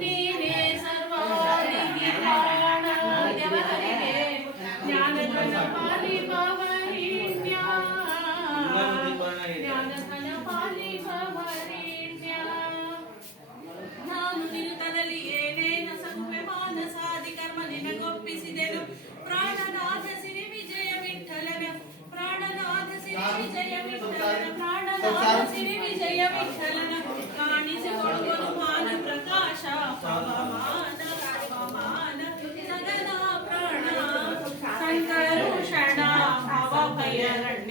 ನೀನೇ ಸರ್ವಾಧಿಗಿ ಪ್ರಾಣ ದೇವರಿಗೆ ಜ್ಞಾನಧನ ಪಾಲಿಪವರಿಣ್ಯ ಜ್ಞಾನಧನ ಪಾಲಿಪವರಿಣ್ಯ. ನಾನು ನಿರುತದಲ್ಲಿ ಏನೇನ ಸಂಖ್ಯೆ ಮಾನಸಾದಿ ಕರ್ಮ ನಿನಗೊಪ್ಪಿಸಿದೆನು. ಪ್ರಾಣನಾಥ ಸಿರಿ ವಿಜಯ ವಿಠಲನ ಪ್ರಾಣನಾಥ ಸಿರಿ ವಿಜಯ ವಿಠಲನ ಪ್ರಾಣನಾಥ ಸಿರಿ ವಿಜಯ ವಿಠಲನ ಕಾಣಿಸಿಕೊಳ್ಳುವುದು ಮಾನ ಪ್ರಕಾಶ ಪವಮಾನ ಪವಮಾನ ಸಗನ ಪ್ರಾಣ ಸಂಕರುಷಣ ಭವ ಭಯರಣ್ಯ